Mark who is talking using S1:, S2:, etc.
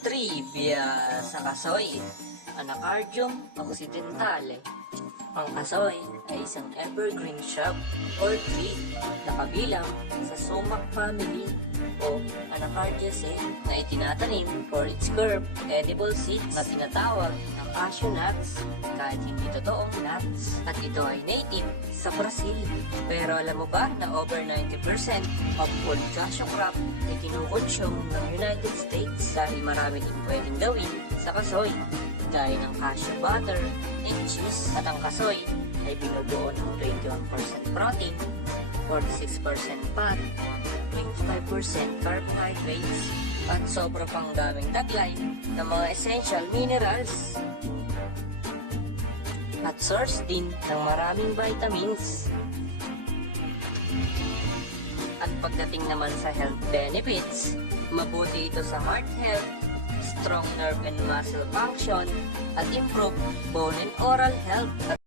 S1: Trivia sa kasoy. Anacardium occidentale. Ang kasoy ay isang evergreen shrub or tree na kabilang sa sumac family o Anacardiaceae na itinatanim for its curved edible seeds na tinatawag na cashew nuts kahit hindi totoong nuts. At ito ay native sa Brazil. Pero alam mo ba na over 90% of food cashew crop ay kinukonsume ng United States dahil marami din pwedeng gawin sa kasoy gaya ng cashew butter and cheese ang kasoy ay binubuo ng 21% protein, 46% fat, 25% carbohydrates, at sobra pang daming taglay ng mga essential minerals. At source din ng maraming vitamins. At pagdating naman sa health benefits, mabuti ito sa heart health, strong nerve and muscle function, at improve bone and oral health.